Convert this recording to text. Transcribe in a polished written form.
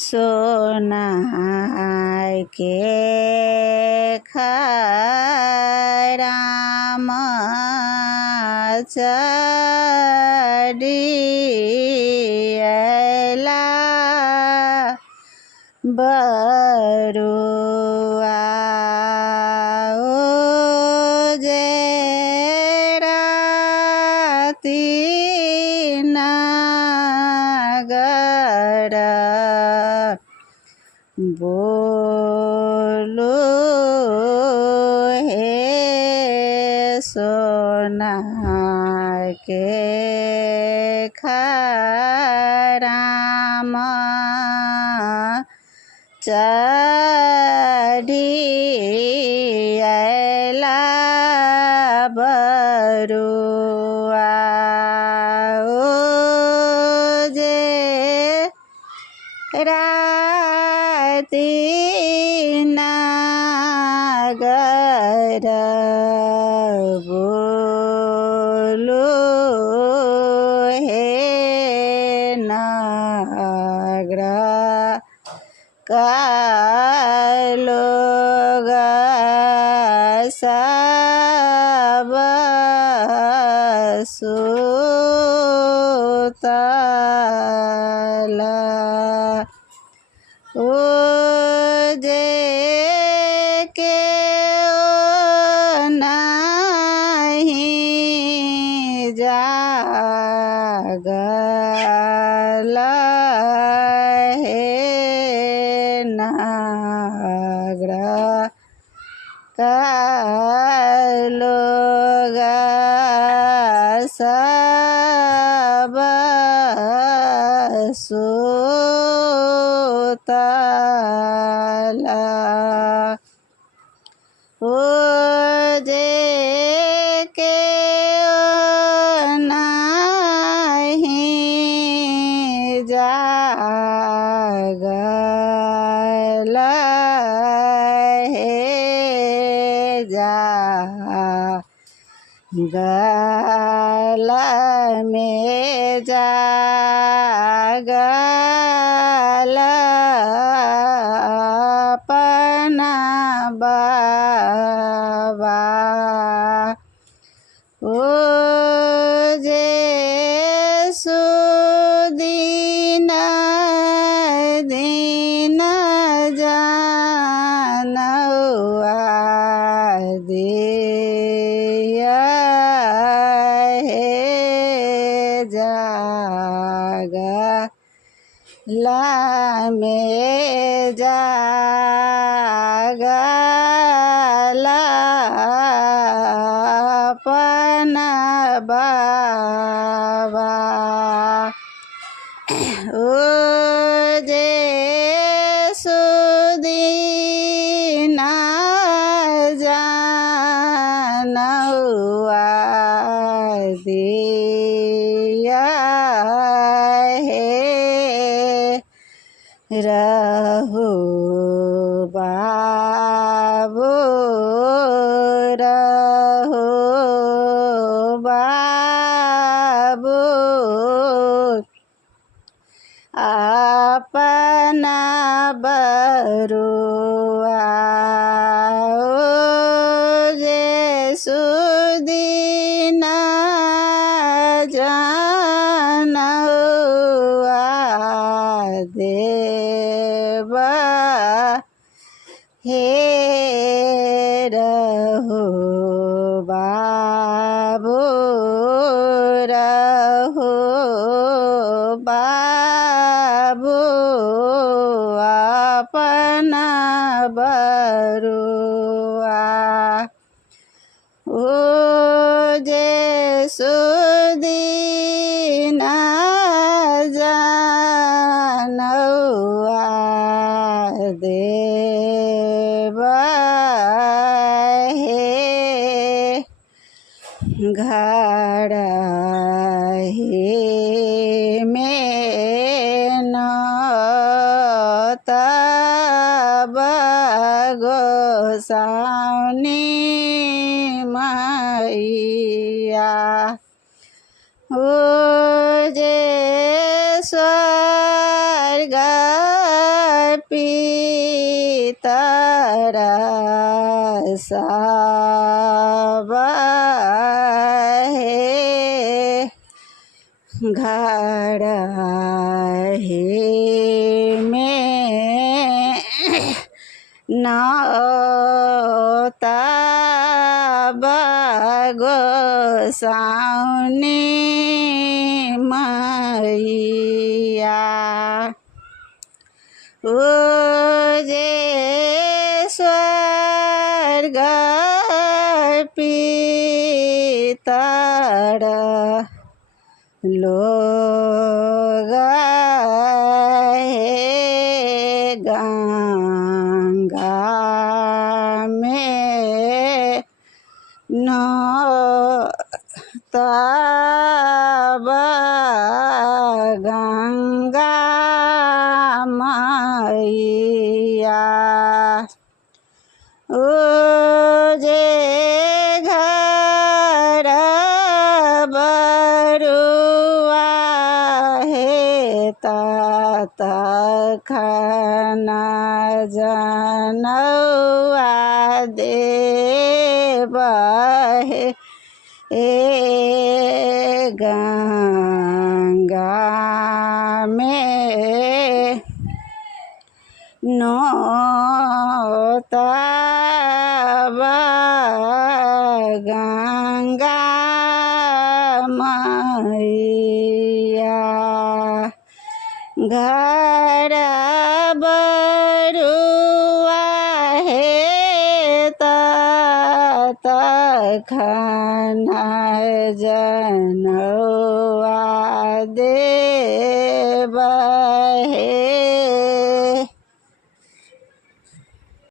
सोना के राम चढ़ियला बरुआ जे राती नगर बोलो हे सोना के राम चढ़ियला बरुआ जे राती नगर बोलो हे नगर लोग सब सुतला जे के नहीं जागला हे नगरा लोग सब सुतला जे के नहीं जागला गला में जागला अपना बाबा जे सुदीन दिन जानवा दिया हे जागला में जागला अपना बाबा जे सुदीन जानवा दिया हे रहु बाबू रहु बाबू अपना बरुआ जे सुदीन जानवा देवा हे रहु बाबू रहु बाबू अपना बरुआ जे सुदीन जानवा देवा हे घर में न तब गोसाउनी मैया जे स्वर्ग पीतर सब हे घर हे में नौतब गोसाउनी मैया जे स्वर्ग पीतर लोग हे गंगा में तब गंगा मैया जे घर बरुआ हे तखन जनौआ देव हे गंगा में नौतब गंगा मैया घर बरुआ हे तखन जनौआ